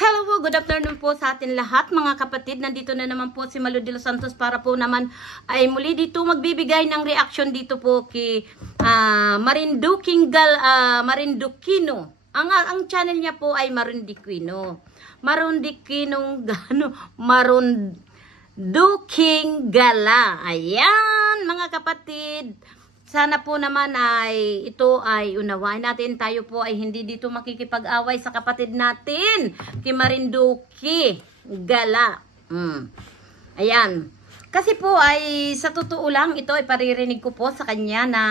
Hello po, good afternoon po sa atin lahat mga kapatid. Nandito na naman po si Malu de los Santos para po naman ay muli dito magbibigay ng reaction dito po kay Marindukino. Ang channel niya po ay Marindukino. Marunduking Gala. Ayan mga kapatid. Sana po naman ay ito ay unawain natin. Tayo po ay hindi dito makikipag-away sa kapatid natin. Kay Marinduki Gala. Ayan. Kasi po ay sa totoo lang ito ay paririnig ko po sa kanya na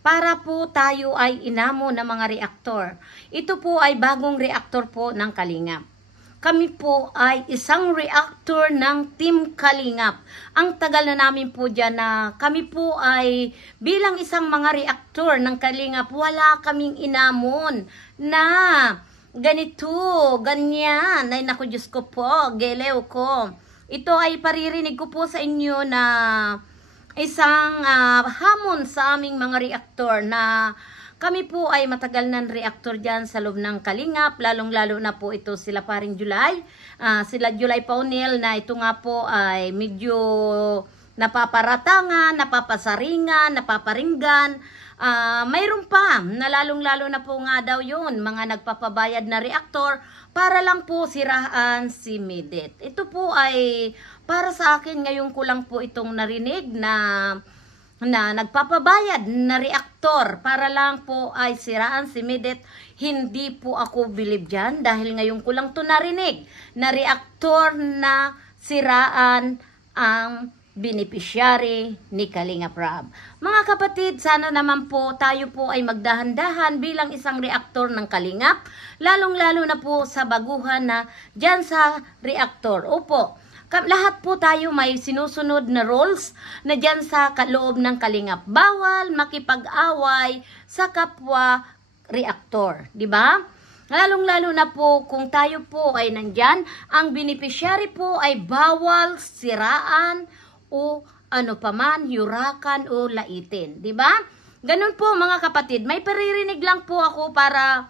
para po tayo ay inamo ng mga reaktor. Ito po ay bagong reaktor po ng Kalingap. Kami po ay isang reactor ng Team Kalingap. Ang tagal na namin po dyan na kami po ay bilang isang mga reactor ng Kalingap, wala kaming inamon na ganito, ganyan. Ay naku Diyos ko po, gelew ko. Ito ay paririnig ko po sa inyo na isang hamon sa aming mga reactor na kami po ay matagal ng reactor dyan sa loob ng Kalingap, lalong-lalo na po ito sila paring July. Sila July Paunil na ito nga po ay medyo napaparatangan, napapasaringan, napaparinggan. Mayroon pa na lalong-lalo na po nga daw yun, mga nagpapabayad na reactor para lang po siraan si Midet. Ito po ay para sa akin ngayon ko lang po itong narinig na nagpapabayad na reaktor para lang po ay siraan si Midet. Hindi po ako believe dyan dahil ngayon ko lang to narinig na reaktor na siraan ang beneficiary ni Kalingap Rab. Mga kapatid, sana naman po tayo po ay magdahan-dahan bilang isang reaktor ng Kalingap, lalong-lalo na po sa baguhan na dyan sa reaktor. Opo, lahat po tayo may sinusunod na rules na dyan sa loob ng Kalingap. Bawal makipag-away sa kapwa reaktor, di ba? Lalong-lalo na po kung tayo po ay nandyan, ang beneficiary po ay bawal siraan o ano paman, yurakan o laitin, di ba? Ganun po mga kapatid, may paririnig lang po ako para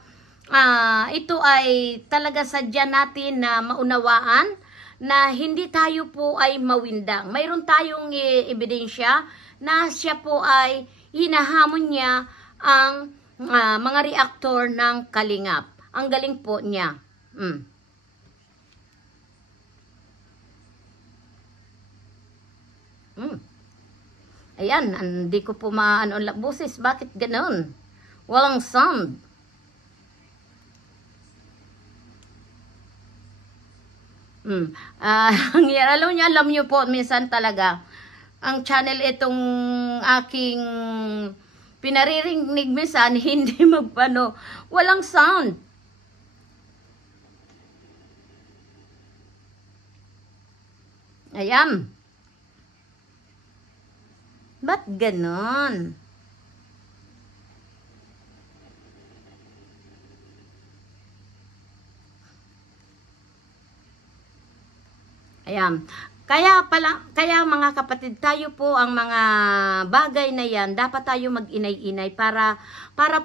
ito ay talaga sadya natin na maunawaan na hindi tayo po ay mawindang. Mayroon tayong ebidensya na siya po ay hinahamon niya ang mga reaktor ng Kalingap. Ang galing po niya. Ayan, hindi ko po maano boses. Bakit ganoon? Walang sound. Alam niyo po, minsan talaga, ang channel itong aking pinaririnig minsan, hindi magpano, walang sound. Ayan. Ba't ganon? Ayan. Kaya mga kapatid, tayo po ang mga bagay na yan, dapat tayo mag-inay-inay para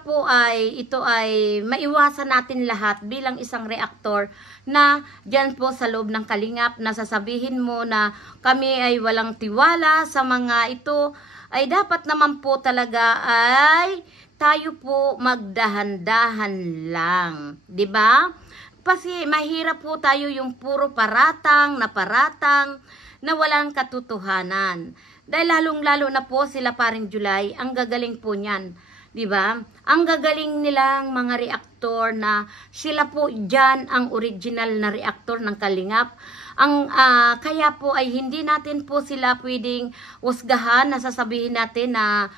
po ay ito ay maiwasan natin lahat bilang isang reaktor na dyan po sa loob ng Kalingap na sasabihin mo na kami ay walang tiwala sa mga ito, ay dapat naman po talaga ay tayo po magdahan-dahan lang, 'di ba? Kasi mahirap po tayo yung puro paratang na walang katotohanan. Dahil lalong-lalo na po sila paring July, ang gagaling po niyan. Diba? Ang gagaling nilang mga reaktor na sila po dyan ang original na reaktor ng Kalingap. Kaya po ay hindi natin po sila pwedeng husgahan na sasabihin natin na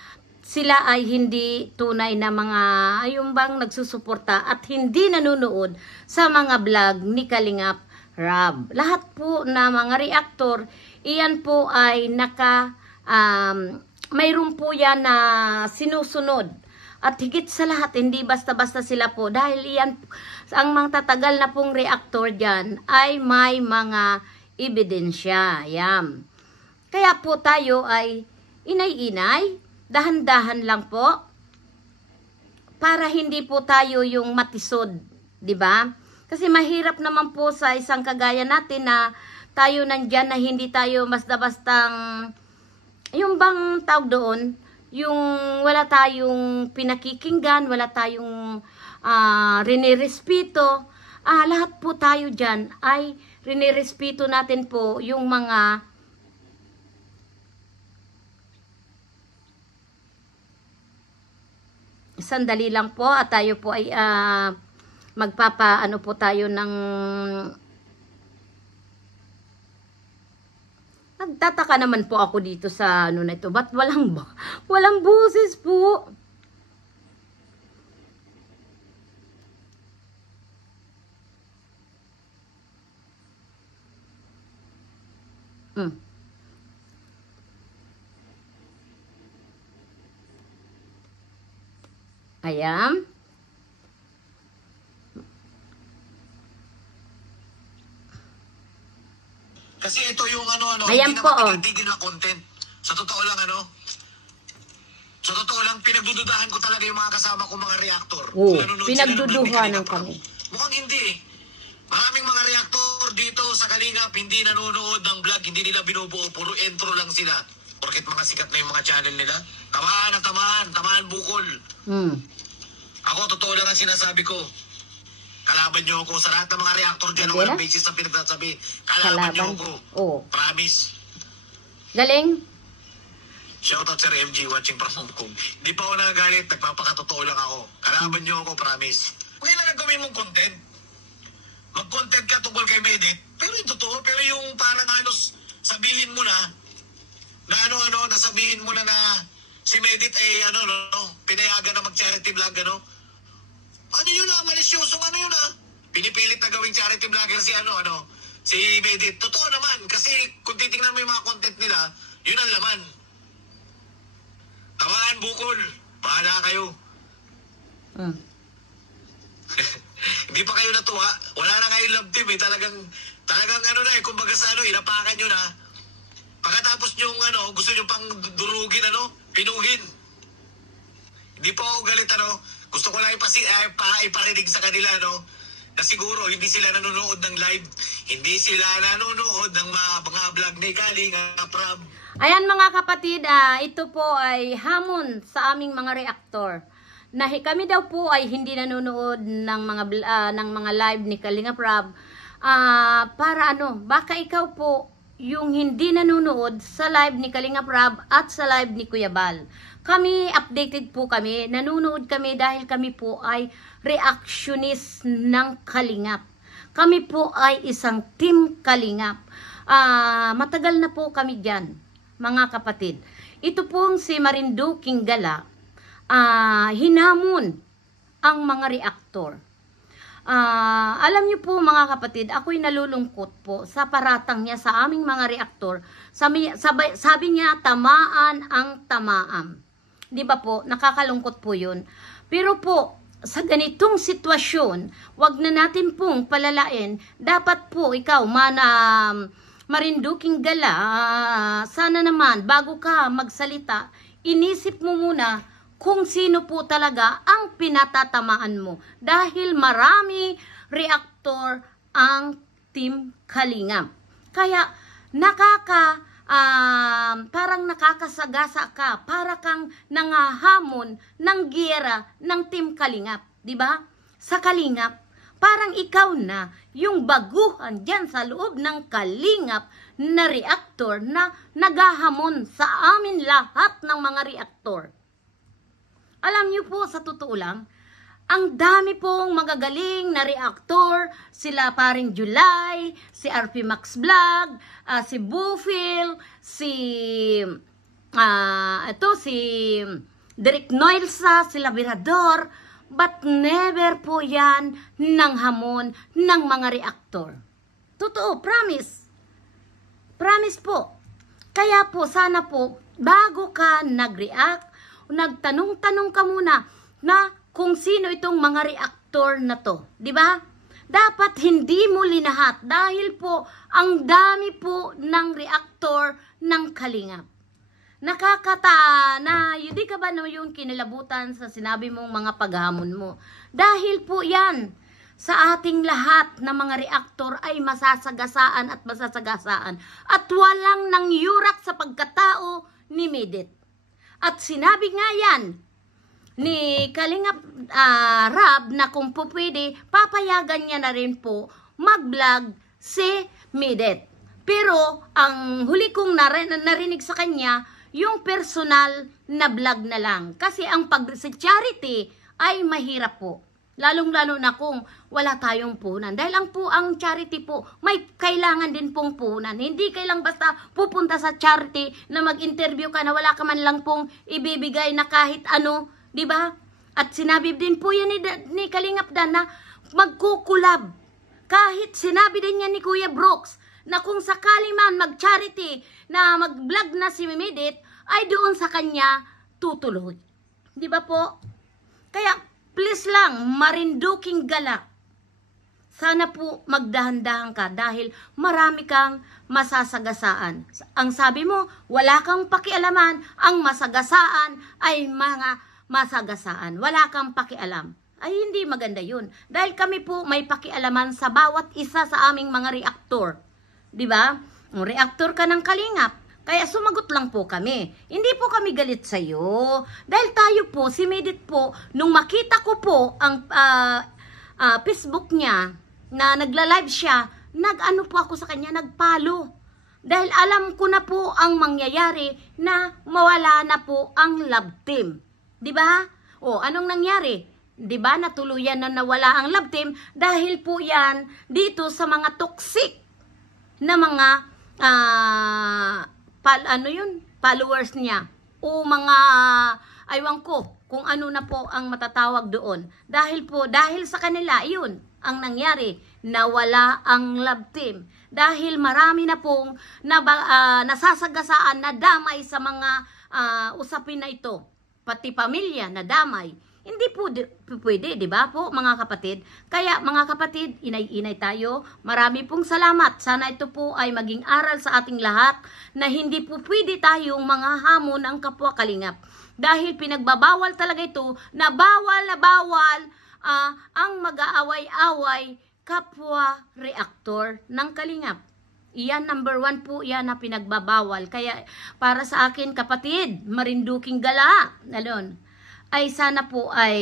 sila ay hindi tunay na mga ayun bang nagsusuporta at hindi nanonood sa mga vlog ni Kalingap Rab. Lahat po na mga reaktor, iyan po ay mayroon po yan na sinusunod. At higit sa lahat, hindi basta-basta sila po. Dahil iyan, ang mga tatagal na pong reaktor dyan ay may mga ebidensya. Yan. Kaya po tayo ay inay-inay, dahan-dahan lang po para hindi po tayo yung matisod, 'di ba? Kasi mahirap naman po sa isang kagaya natin na tayo nandyan na hindi tayo basta-bastang, yung bang tawag doon, yung wala tayong pinakikinggan, wala tayong rinirespeto. Lahat po tayo dyan ay rinirespeto natin po yung mga sandali lang po at tayo po ay magpapaano po tayo ng nagtataka naman po ako dito sa ano na ito. Ba't walang buses po? Ayan. Kasi ito yung ano, Ayan hindi po, naman pinatigil na content. Sa totoo lang pinagdududahan ko talaga yung mga kasama kong mga reactor. Pinagdududahan kami. Mukhang hindi eh. Maraming mga reactor dito sa Kalingap, hindi nanonood ng vlog, hindi nila binubuo, puro intro lang sila. Porket mga sikat na yung mga channel nila. Tamaan bukol. Ako, totoo lang ang sinasabi ko. Kalaban nyo ako sa lahat ng mga reactor dyan. Walang basis na pinagsasabi. Kalaban nyo ako. Promise. Galing. Shoutout Sir MG watching from Hong Kong. Hindi pa ako nagagalit. Nagpapakatotoo lang ako. Kalaban nyo ako, promise. Kung ilan ang gawin mong content, mag-content ka tungkol kay Medit, pero yung totoo, pero yung parang sabihin mo na sabihin mo na si Medit ay pinayagan na mag-charity vlog, Ano yun malisyosong pinipilit na gawing charity vlogger si Medit. Totoo naman, kasi kung titingnan mo yung mga content nila, yun ang laman. Tamaan bukol, bahala kayo. Hindi pa kayo natuwa, wala na kayong love team talagang kumbaga sa inapakan nyo na. Pagkatapos nyo gusto nyo pang durugin, pinuhin. Hindi po ako galit, gusto ko lang iparinig sa kanila, na siguro hindi sila nanonood ng live, hindi sila nanonood ng mga vlog ni Kalingap Rab. Ayan mga kapatid, ito po ay hamon sa aming mga reactor. Na kami daw po ay hindi nanonood ng mga live ni Kalingap Rab. Para baka ikaw po yung hindi nanonood sa live ni Kalingap Rab at sa live ni Kuya Bal. Kami, updated po kami, nanonood kami dahil kami po ay reactionist ng Kalingap. Kami po ay isang team Kalingap. Matagal na po kami dyan, mga kapatid. Ito pong si Marinduking Gala, hinamon ang mga reactor. Alam niyo po mga kapatid, ako'y nalulungkot po sa paratang niya sa aming mga reaktor. Sabi niya, tamaan ang tamaam. Di ba po? Nakakalungkot po yun. Pero po, sa ganitong sitwasyon, wag na natin pong palalain. Dapat po ikaw, Marinduking Gala, sana naman, bago ka magsalita, inisip mo muna kung sino po talaga ang pinatatamaan mo. Dahil marami reactor ang Team Kalingap. Kaya parang nakakasagasa ka, para kang nangahamon ng giyera ng Team Kalingap. Diba? Sa Kalingap, parang ikaw na yung baguhan dyan sa loob ng Kalingap na reactor na naghahamon sa amin lahat ng mga reactor. Alam niyo po, sa totoo lang, ang dami pong magagaling na reactor, sila paring July, si RP Max Vlog, si Bufil, si Derek Noelsa, si Labirador, but never po yan ng hamon ng mga reactor. Totoo, promise. Promise po. Kaya po, sana po, bago ka nag-react, nagtanong-tanong ka muna na kung sino itong mga reactor na to, di ba? Dapat hindi mo linahat dahil po ang dami po ng reactor ng Kalingap. Hindi ka ba yung kinilabutan sa sinabi mong mga paghamon mo? Dahil po yan sa ating lahat na mga reaktor ay masasagasaan at masasagasaan at walang nangyurak sa pagkatao ni Midit. At sinabi nga yan ni Kalingap Rab na kung po pwede, papayagan niya na rin po mag-vlog si Midit. Pero ang huli kong narinig sa kanya, yung personal na vlog na lang. Kasi ang sa charity ay mahirap po. Lalong-lalo na kung wala tayong puhunan. Dahil ang charity po, may kailangan din pong puhunan. Hindi kailang basta pupunta sa charity na mag-interview ka na wala ka man lang pong ibibigay na kahit ano, di ba? At sinabi din po yan ni Kalingap Dan na magkukulab. Kahit sinabi din yan ni Kuya Brooks na kung sakali man mag-charity na mag-vlog na si Midit, ay doon sa kanya tutuloy. Di ba po? Kaya, please lang, marinduking gala. Sana po magdahan-dahan ka dahil marami kang masasagasaan. Ang sabi mo, wala kang pakialaman, ang masagasaan ay mga masagasaan. Wala kang pakialam. Ay hindi maganda yun. Dahil kami po may pakialaman sa bawat isa sa aming mga reaktor. Diba? Reaktor ka ng Kalingap. Kaya sumagot lang po kami. Hindi po kami galit sa iyo. Dahil tayo po, si Midit po, nung makita ko po ang Facebook niya, na nagla-live siya, nag-ano po ako sa kanya, nagpalo. Dahil alam ko na po ang mangyayari na mawala na po ang love team. Diba? O, anong nangyari? Diba? Natuluyan na nawala ang love team dahil po yan dito sa mga toxic na mga followers niya o mga aywan ko kung ano na po ang matatawag doon. Dahil sa kanila, yun ang nangyari, nawala ang love team. Dahil marami na pong nasasagasaan na damay sa mga usapin na ito. Pati pamilya na damay. Hindi po pwede, di ba po mga kapatid? Kaya mga kapatid, inay-inay tayo. Marami pong salamat. Sana ito po ay maging aral sa ating lahat na hindi po pwede tayong mga hamon ang kapwa Kalingap. Dahil pinagbabawal talaga ito na bawal ang mag-aaway-away kapwa reaktor ng Kalingap. Iyan, number 1 po yan na pinagbabawal. Kaya para sa akin kapatid, marinduking gala. Alon. Ay sana po ay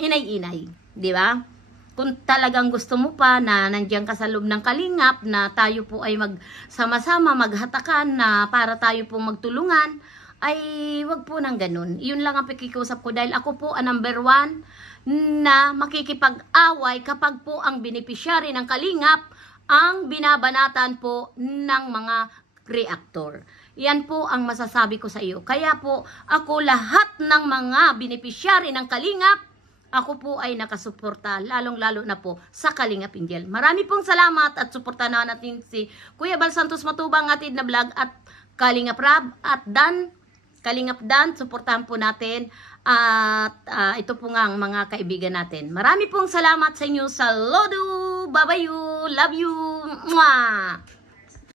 inay-inay, di ba? Kung talagang gusto mo pa na nandiyan ka sa loob ng Kalingap na tayo po ay magsama-sama, maghatakan na para tayo po magtulungan, ay wag po nang ganun. Yun lang ang pakikiusap ko dahil ako po ang number 1 na makikipag-away kapag po ang beneficiary ng Kalingap ang binabanatan po ng mga reaktor. Yan po ang masasabi ko sa iyo. Kaya po, ako lahat ng mga beneficiary ng Kalingap, ako po ay nakasuporta, lalong-lalo na po sa Kalingap Angel. Marami pong salamat at suportahan natin si Kuya Bal Santos Matubang atid na vlog at Kalingap Rab at Kalingap Dan, suportahan po natin at ito po nga ang mga kaibigan natin. Marami pong salamat sa inyo. Saludo! Bye-bye! Love you! Mwah!